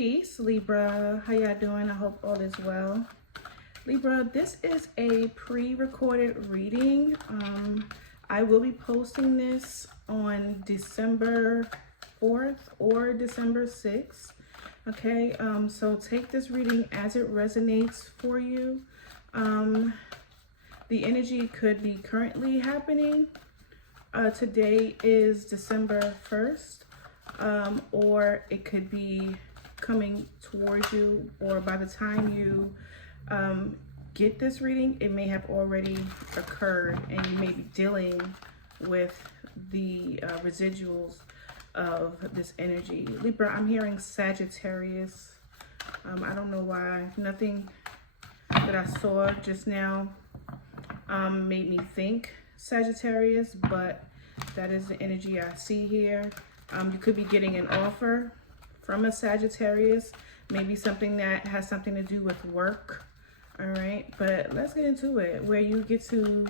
Peace, Libra. How y'all doing? I hope all is well. Libra, this is a pre-recorded reading. I will be posting this on December 4th or December 6th. Okay, so take this reading as it resonates for you. The energy could be currently happening. Today is December 1st, or it could be coming towards you, or by the time you get this reading, it may have already occurred and you may be dealing with the residuals of this energy. Libra, I'm hearing Sagittarius. I don't know why. Nothing that I saw just now made me think Sagittarius, but that is the energy I see here. You could be getting an offer from a Sagittarius, maybe something that has something to do with work. All right, but let's get into it, where you get to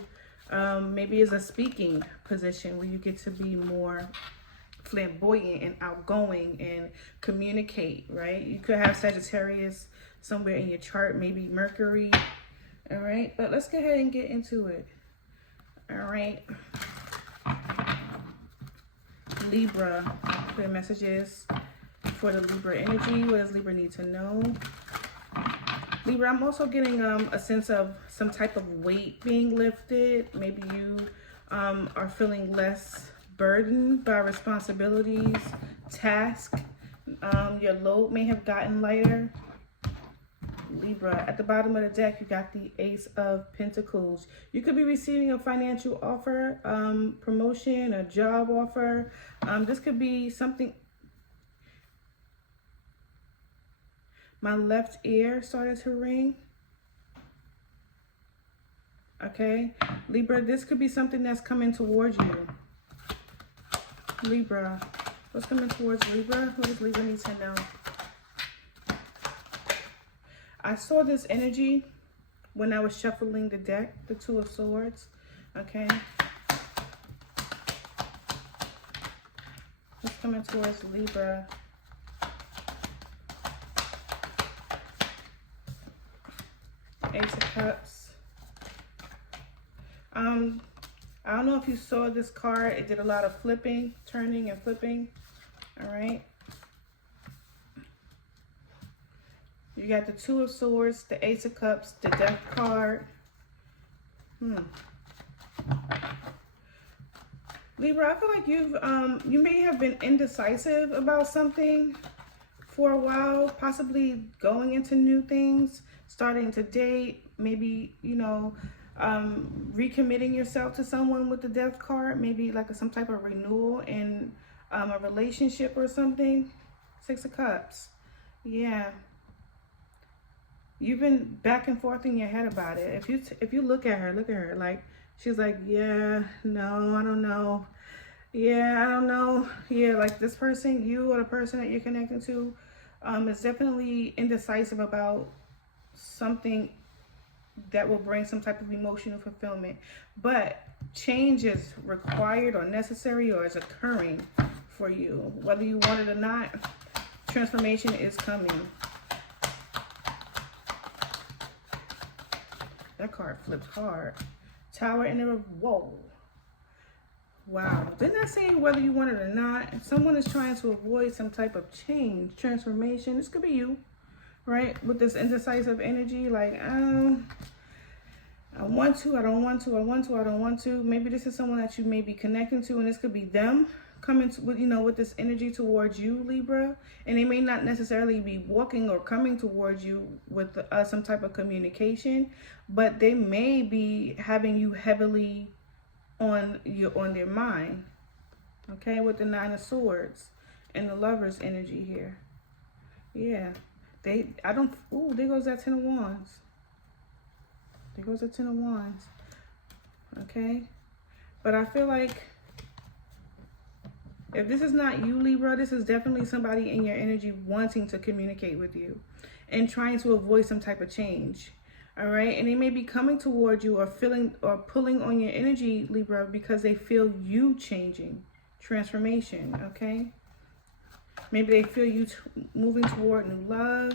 maybe is a speaking position where you get to be more flamboyant and outgoing and communicate, right? You could have Sagittarius somewhere in your chart, maybe Mercury. All right, but let's go ahead and get into it. All right, Libra, clear messages for the Libra energy. What does Libra need to know? Libra, I'm also getting a sense of some type of weight being lifted. Maybe you are feeling less burdened by responsibilities, tasks. Your load may have gotten lighter. Libra, at the bottom of the deck, you got the Ace of Pentacles. You could be receiving a financial offer, promotion, a job offer. This could be something. My left ear started to ring. Okay, Libra, this could be something that's coming towards you. Libra, what's coming towards Libra? What does Libra need to know? I saw this energy when I was shuffling the deck, the Two of Swords. Okay. What's coming towards Libra? Ace of Cups. I don't know if you saw this card. It did a lot of flipping, turning and flipping. All right. You got the Two of Swords, the Ace of Cups, the Death card. Libra, I feel like you may have been indecisive about something for a while, possibly going into new things, starting to date, maybe, you know, recommitting yourself to someone with the Death card, maybe like some type of renewal in a relationship or something. Six of Cups. Yeah. You've been back and forth in your head about it. If you look at her, like she's like, yeah, no, I don't know. Yeah, I don't know. Yeah, like this person, you or the person that you're connecting to, is definitely indecisive about something that will bring some type of emotional fulfillment. But change is required or necessary or is occurring for you. Whether you want it or not, transformation is coming. That card flipped hard. Tower in the whoa. Wow. Didn't I say whether you want it or not? If someone is trying to avoid some type of change, transformation, this could be you, right? With this indecisive energy, like, I want to, I don't want to, I want to, I don't want to. Maybe this is someone that you may be connecting to, and this could be them coming to, you know, with this energy towards you, Libra. And they may not necessarily be walking or coming towards you with some type of communication, but they may be having you heavily on their mind. Okay, with the Nine of Swords and the Lover's energy here. Yeah, there goes that Ten of Wands. There goes the Ten of Wands. Okay, but I feel like if this is not you, Libra, this is definitely somebody in your energy wanting to communicate with you and trying to avoid some type of change. All right, and they may be coming toward you or feeling or pulling on your energy, Libra, because they feel you changing, transformation. Okay, Maybe they feel you moving toward new love,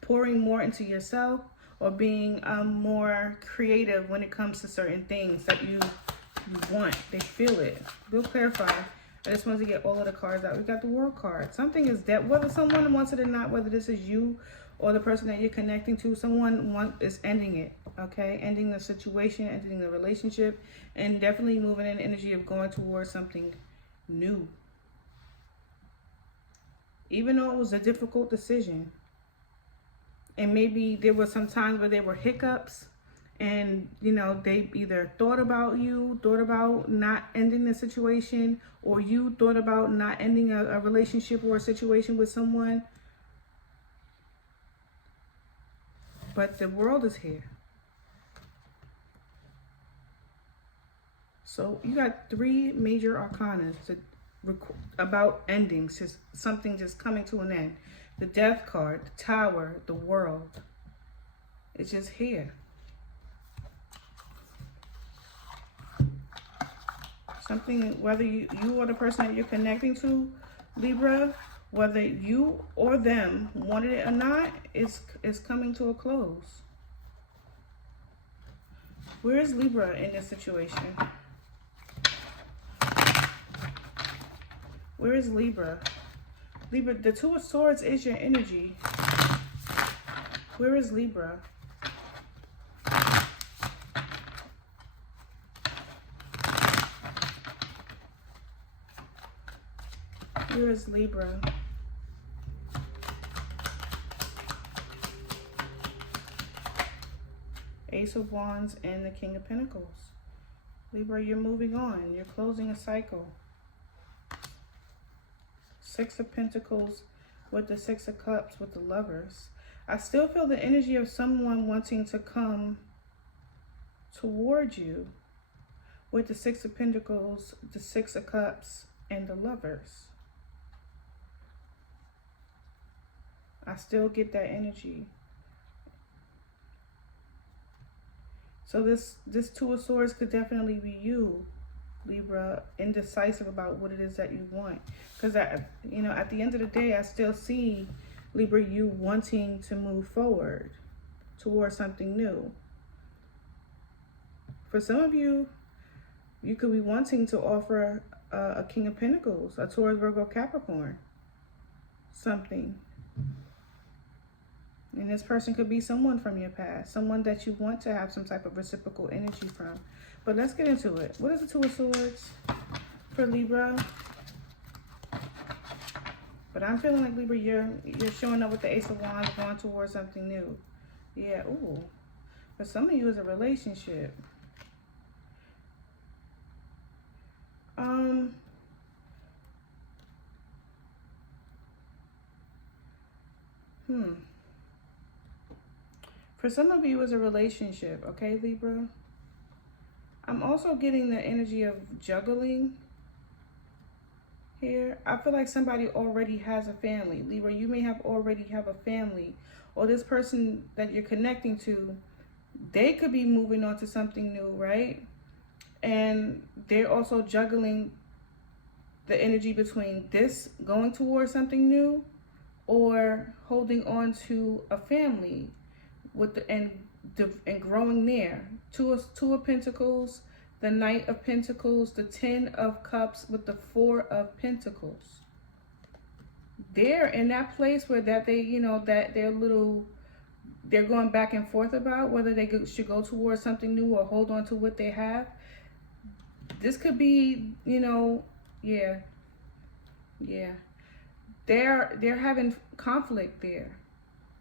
pouring more into yourself, or being more creative when it comes to certain things that you want. They feel it. We'll clarify. I just wanted to get all of the cards out. We got the World card. Something is that, whether someone wants it or not, whether this is you or the person that you're connecting to, someone is ending it, okay? Ending the situation, ending the relationship, and definitely moving in the energy of going towards something new. Even though it was a difficult decision, and maybe there were some times where there were hiccups, and you know, they either thought about not ending the situation, or you thought about not ending a relationship or a situation with someone. But the world is here. So you got 3 major arcana about endings, just something just coming to an end. The Death card, the Tower, the World. It's just here. Something, whether you or the person that you're connecting to, Libra, whether you or them wanted it or not, it's coming to a close. Where is Libra in this situation? Where is Libra? Libra, the Two of Swords is your energy. Where is Libra? Where is Libra? Ace of Wands and the King of Pentacles. Libra, you're moving on. You're closing a cycle. 6 of Pentacles with the 6 of Cups with the Lovers. I still feel the energy of someone wanting to come toward you with the 6 of Pentacles, the 6 of Cups, and the Lovers. I still get that energy. So this Two of Swords could definitely be you, Libra, indecisive about what it is that you want. Because at the end of the day, I still see, Libra, you wanting to move forward towards something new. For some of you, you could be wanting to offer a King of Pentacles, a Taurus, Virgo, Capricorn, something. And this person could be someone from your past, someone that you want to have some type of reciprocal energy from. But let's get into it. What is the Two of Swords for Libra? But I'm feeling like, Libra, you're showing up with the Ace of Wands, going towards something new. Yeah, ooh. For some of you, it's a relationship. For some of you, it's a relationship, okay, Libra? I'm also getting the energy of juggling here. I feel like somebody already has a family. Libra, you may already have a family. Or this person that you're connecting to, they could be moving on to something new, right? And they're also juggling the energy between this going towards something new or holding on to a family with and growing there. Two of Pentacles, the Knight of Pentacles, the 10 of Cups with the 4 of Pentacles. They're in that place where that they're going back and forth about whether they should go towards something new or hold on to what they have. This could be, yeah. They're having conflict there.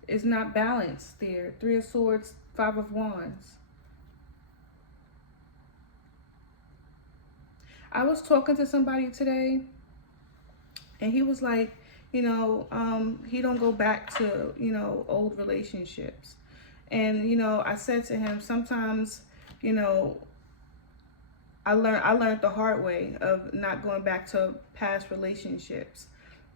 It's not balanced there. 3 of Swords, 5 of Wands. I was talking to somebody today, and he was like, he don't go back to, old relationships. And, I said to him, sometimes, I learned the hard way of not going back to past relationships,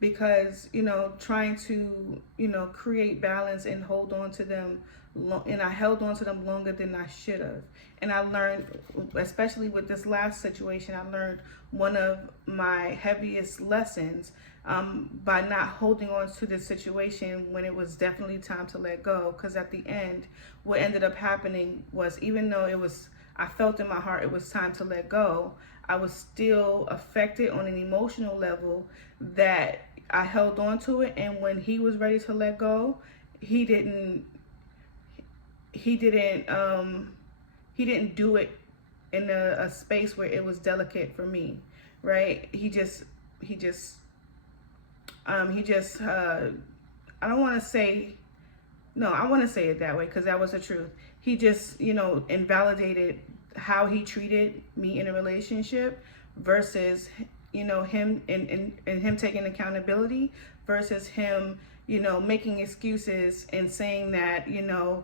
because, you know, trying to, you know, create balance and hold on to them. And I held on to them longer than I should have. And I learned, especially with this last situation, I learned one of my heaviest lessons by not holding on to this situation when it was definitely time to let go. Because at the end, what ended up happening was, even though I felt in my heart it was time to let go, I was still affected on an emotional level that I held on to it. And when he was ready to let go, he didn't do it in a space where it was delicate for me, right? He just I don't want to say, no, I want to say it that way because that was the truth. He just, you know, invalidated how he treated me in a relationship versus, you know, him and him taking accountability versus him, you know, making excuses and saying that, you know,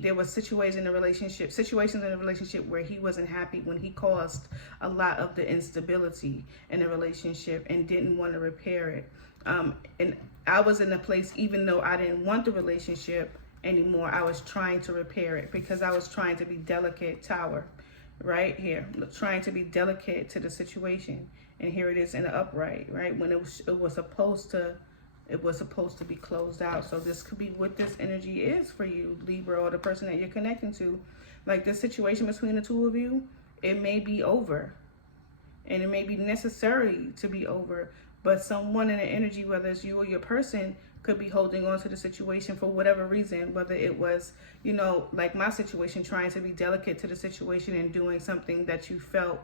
there was situations in the relationship where he wasn't happy, when he caused a lot of the instability in the relationship and didn't want to repair it. And I was in a place, even though I didn't want the relationship anymore, I was trying to repair it because I was trying to be delicate tower, right here, trying to be delicate to the situation. And here it is in the upright, right? When it was supposed to be closed out. So this could be what this energy is for you, Libra, or the person that you're connecting to. Like this situation between the two of you, it may be over. And it may be necessary to be over. But someone in the energy, whether it's you or your person, could be holding on to the situation for whatever reason. Whether it was, you know, like my situation, trying to be delicate to the situation and doing something that you felt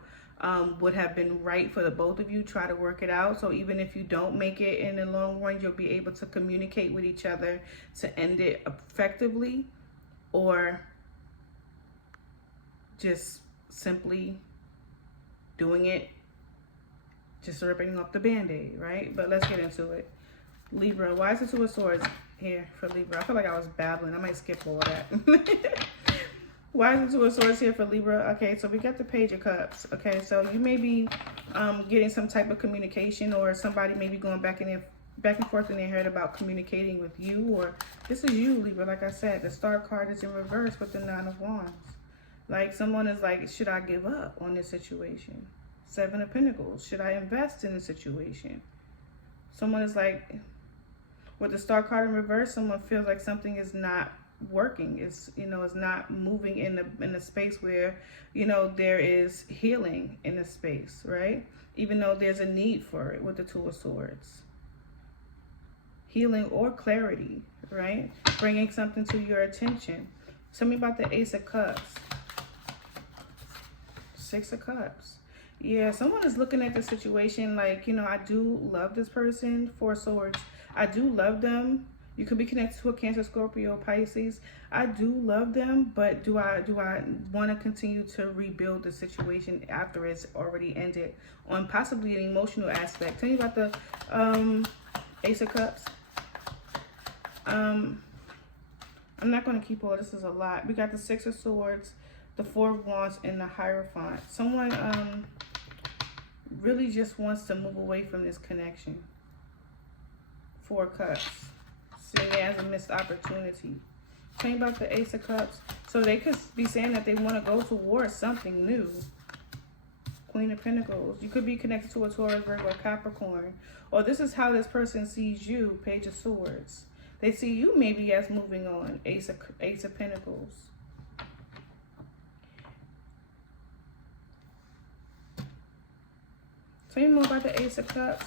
would have been right for the both of you, try to work it out. So even if you don't make it in the long run, you'll be able to communicate with each other to end it effectively, or just simply doing it, just ripping off the band-aid, right? But let's get into it. Libra, why is the Two of Swords here for Libra? I feel like I was babbling. I might skip all that. Why is the Two of Swords here for Libra? Okay, so we got the Page of Cups. Okay, so you may be getting some type of communication, or somebody may be going back and forth in their head about communicating with you, or this is you, Libra. Like I said, the Star card is in reverse with the Nine of Wands. Like someone is like, should I give up on this situation? Seven of Pentacles. Should I invest in the situation? Someone is like, with the Star card in reverse, someone feels like something is not working. It's, you know, it's not moving in the space where, you know, there is healing in the space, right? Even though there's a need for it with the Two of Swords. Healing or clarity, right? Bringing something to your attention. Tell me about the Ace of Cups. Six of Cups. Yeah, someone is looking at the situation like, you know, I do love this person. Four of Swords. I do love them. You could be connected to a Cancer, Scorpio, Pisces. I do love them, but do I want to continue to rebuild the situation after it's already ended on possibly an emotional aspect? Tell me about the Ace of Cups. I'm not going to keep all this. Is a lot. We got the Six of Swords, the Four of Wands, and the Hierophant. Someone really just wants to move away from this connection. Four of Cups. Seeing it as a missed opportunity. Tell me about the Ace of Cups. So they could be saying that they want to go towards something new. Queen of Pentacles. You could be connected to a Taurus, Virgo, Capricorn. Or this is how this person sees you. Page of Swords. They see you maybe as moving on. Ace of Pentacles. Tell me more about the Ace of Cups.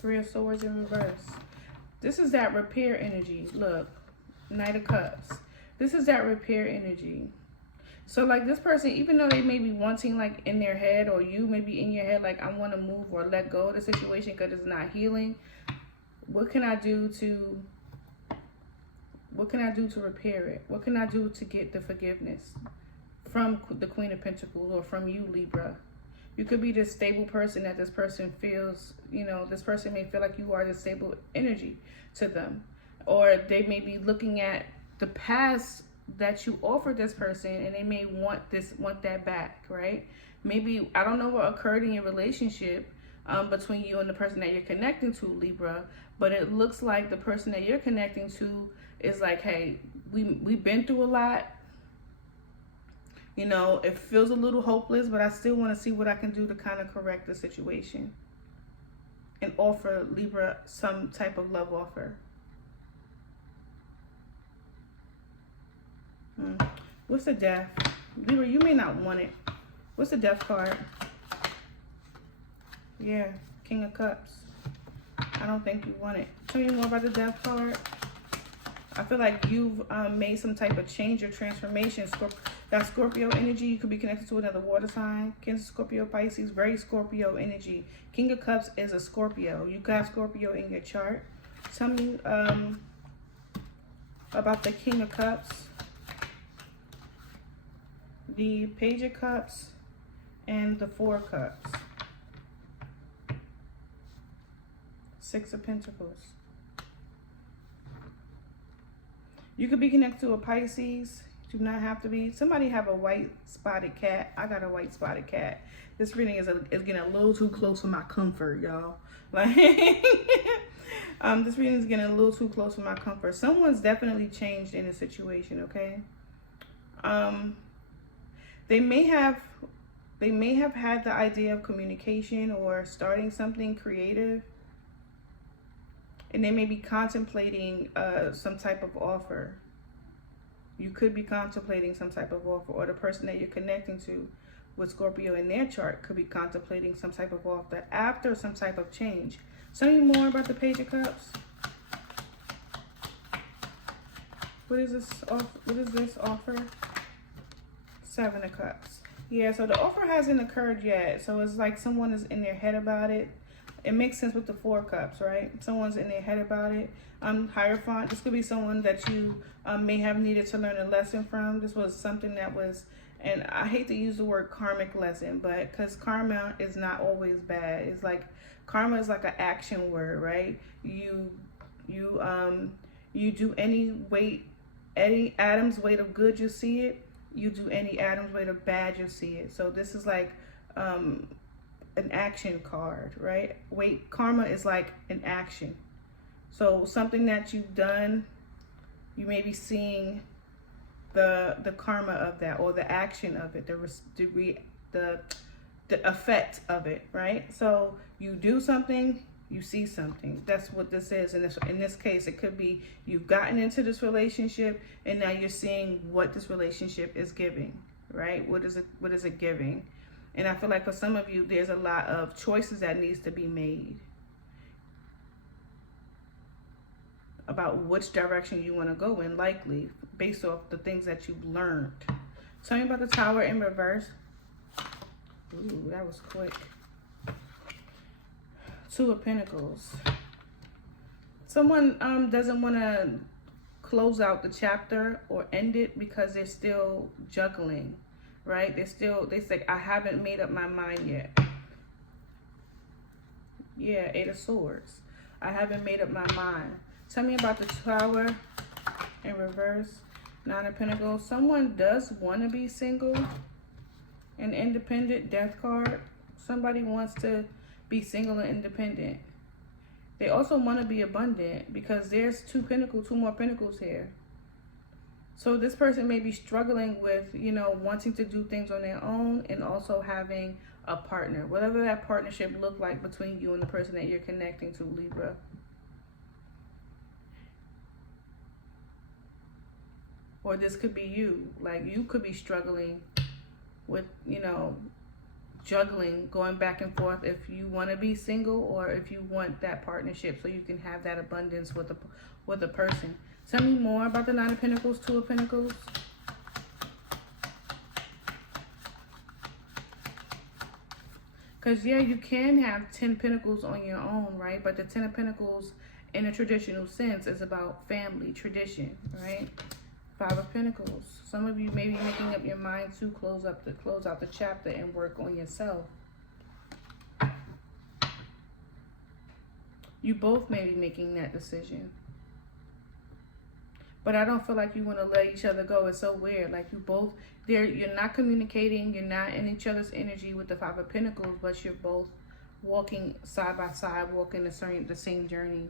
Three of Swords in reverse. This is that repair energy. Look, Knight of Cups. This is that repair energy. So like this person, even though they may be wanting like in their head, or you may be in your head like, I want to move or let go of the situation because it's not healing. What can I do to repair it? What can I do to get the forgiveness from the Queen of Pentacles, or from you, Libra? You could be this stable person that this person feels, you know, this person may feel like you are the stable energy to them. Or they may be looking at the past that you offered this person, and they may want that back, right? Maybe, I don't know what occurred in your relationship between you and the person that you're connecting to, Libra, but it looks like the person that you're connecting to is like, hey, we've been through a lot. You know, it feels a little hopeless, but I still want to see what I can do to kind of correct the situation and offer Libra some type of love offer. What's the Death? Libra, you may not want it. What's the Death card? Yeah, King of Cups. I don't think you want it. Tell me more about the Death card. I feel like you've made some type of change or transformation. That Scorpio energy, you could be connected to another water sign. Cancer, Scorpio, Pisces, very Scorpio energy. King of Cups is a Scorpio. You got Scorpio in your chart. Tell me about the King of Cups, the Page of Cups, and the Four of Cups. Six of Pentacles. You could be connected to a Pisces. Do not have to be. Somebody have a white spotted cat. I got a white spotted cat. This reading is getting a little too close for my comfort, y'all. Like, this reading is getting a little too close for my comfort. Someone's definitely changed in a situation, okay? They may have had the idea of communication or starting something creative, and they may be contemplating some type of offer. You could be contemplating some type of offer, or the person that you're connecting to with Scorpio in their chart could be contemplating some type of offer after some type of change. Tell me more about the Page of Cups. What is this offer? Seven of Cups. Yeah, so the offer hasn't occurred yet. So it's like someone is in their head about it. It makes sense with the Four of Cups, right? Someone's in their head about it. Hierophant, this could be someone that you may have needed to learn a lesson from. This was something that was, and I hate to use the word karmic lesson, but because karma is not always bad. It's like, karma is like an action word, right? You do any atom's weight of good, you see it. You do any atom's weight of bad, you see it. So this is like an action card, right? Karma is like an action. So something that you've done, you may be seeing the karma of that, or the action of it, the effect of it, right? So you do something, you see something. That's what this is. In this case, it could be you've gotten into this relationship, and now you're seeing what this relationship is giving, right? What is it giving? And I feel like for some of you, there's a lot of choices that needs to be made about which direction you want to go in, likely based off the things that you've learned. Tell me about the Tower in reverse. Ooh, that was quick. Two of Pentacles. Someone doesn't want to close out the chapter or end it because they're still juggling, right? They say, I haven't made up my mind yet. Yeah, Eight of Swords. I haven't made up my mind. Tell me about the Tower in reverse. Nine of Pentacles. Someone does want to be single and independent. Death card. Somebody wants to be single and independent. They also want to be abundant because there's two more pentacles here. So this person may be struggling with, wanting to do things on their own and also having a partner. Whatever that partnership look like between you and the person that you're connecting to, Libra. Or this could be you. Like, you could be struggling with, juggling, going back and forth if you want to be single or if you want that partnership so you can have that abundance with a person. Tell me more about the Nine of Pentacles, Two of Pentacles. Because, yeah, you can have 10 Pentacles on your own, right? But the 10 of Pentacles in a traditional sense is about family, tradition, right? Five of Pentacles. Some of you may be making up your mind to close out the chapter and work on yourself. You both may be making that decision. but I don't feel like you want to let each other go. It's so weird. Like you both, you're not communicating, you're not in each other's energy with the Five of Pentacles, but you're both walking side by side, walking the same journey,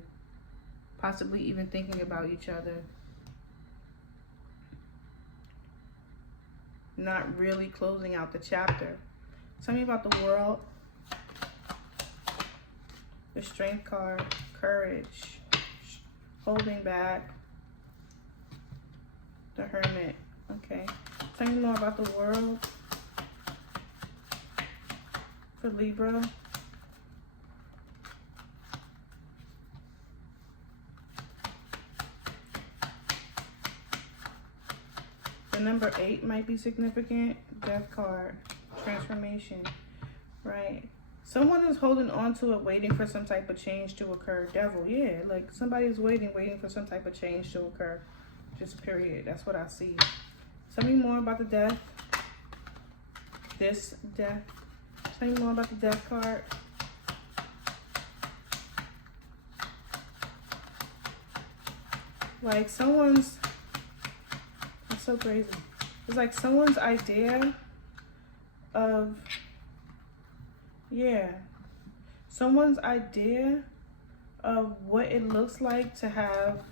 possibly even thinking about each other. Not really closing out the chapter. Tell me about the World, the Strength card, Courage, holding back, the Hermit. Okay, tell me more about the World for Libra. The number 8 might be significant. Death card, transformation, right? Someone is holding on to it, waiting for some type of change to occur. Devil, yeah, like somebody's waiting for some type of change to occur. Just period. That's what I see. Tell me more about the death. This death. Tell me more about the death card. Like someone's, it's so crazy. It's like someone's idea of, yeah, someone's idea of what it looks like to have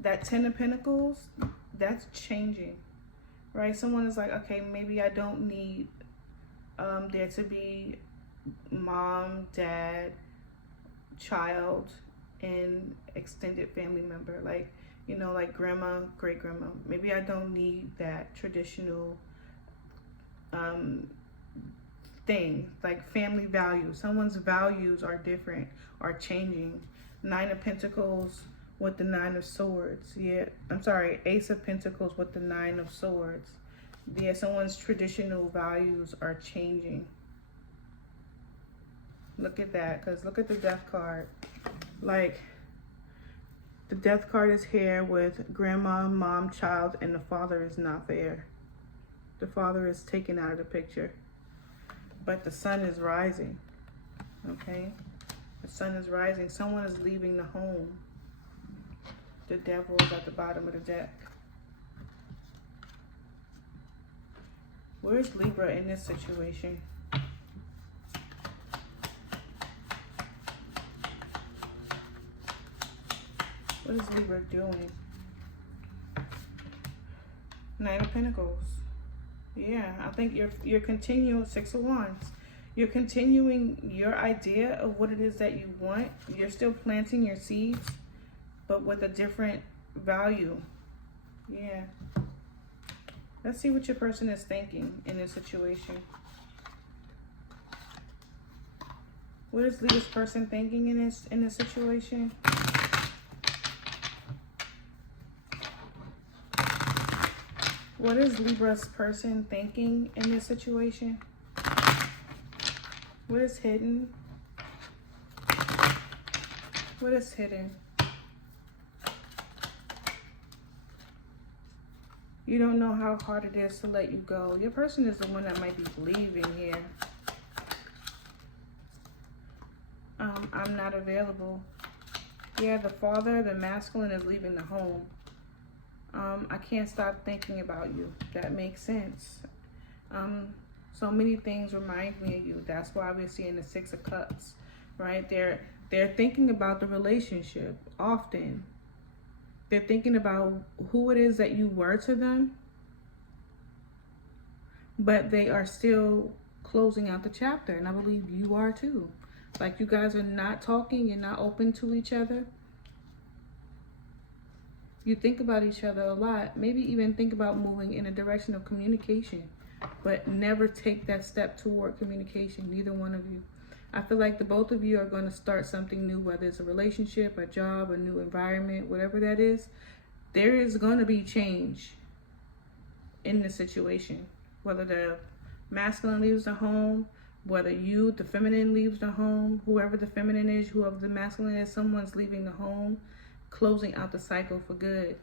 that 10 of Pentacles, that's changing, right? Someone is like, okay, maybe I don't need there to be mom, dad, child, and extended family member, like, you know, like grandma, great grandma. Maybe I don't need that traditional thing, like family values. Someone's values are different, are changing. 9 of Pentacles with the 9 of Swords. Yeah, I'm sorry, Ace of Pentacles with the 9 of Swords. Yeah, someone's traditional values are changing. Look at that, because look at the Death card. Like, the Death card is here with grandma, mom, child, and the father is not there. The father is taken out of the picture. But the sun is rising, okay? The sun is rising. Someone is leaving the home. The Devil is at the bottom of the deck. Where's Libra in this situation? What is Libra doing? 9 of Pentacles. Yeah, I think you're continuing. 6 of Wands. You're continuing your idea of what it is that you want. You're still planting your seeds, but with a different value. Yeah. Let's see what your person is thinking in this situation. What is Libra's person thinking in this situation? What is Libra's person thinking in this situation? What is hidden? What is hidden? You don't know how hard it is to let you go. Your person is the one that might be leaving here. I'm not available. Yeah, the father, the masculine, is leaving the home. I can't stop thinking about you. That makes sense. So many things remind me of you. That's why we're seeing the 6 of Cups, right? They're thinking about the relationship often. They're thinking about who it is that you were to them, but they are still closing out the chapter, and I believe you are too. Like, you guys are not talking, you're not open to each other. You think about each other a lot, maybe even think about moving in a direction of communication, but never take that step toward communication, neither one of you. I feel like the both of you are going to start something new, whether it's a relationship, a job, a new environment, whatever that is. There is going to be change in the situation, whether the masculine leaves the home, whether you, the feminine, leaves the home, whoever the feminine is, whoever the masculine is, someone's leaving the home, closing out the cycle for good.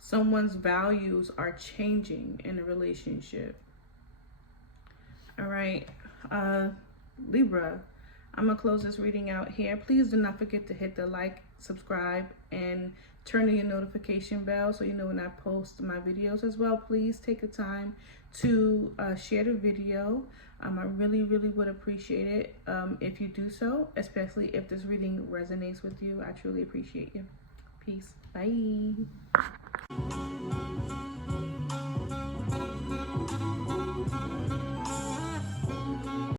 Someone's values are changing in a relationship. All right, Libra, I'm gonna close this reading out here. Please do not forget to hit the like, subscribe, and turn on your notification bell so you know when I post my videos as well. Please take the time to share the video. I really would appreciate it if you do so, especially if this reading resonates with you. I truly appreciate you. Peace. Bye.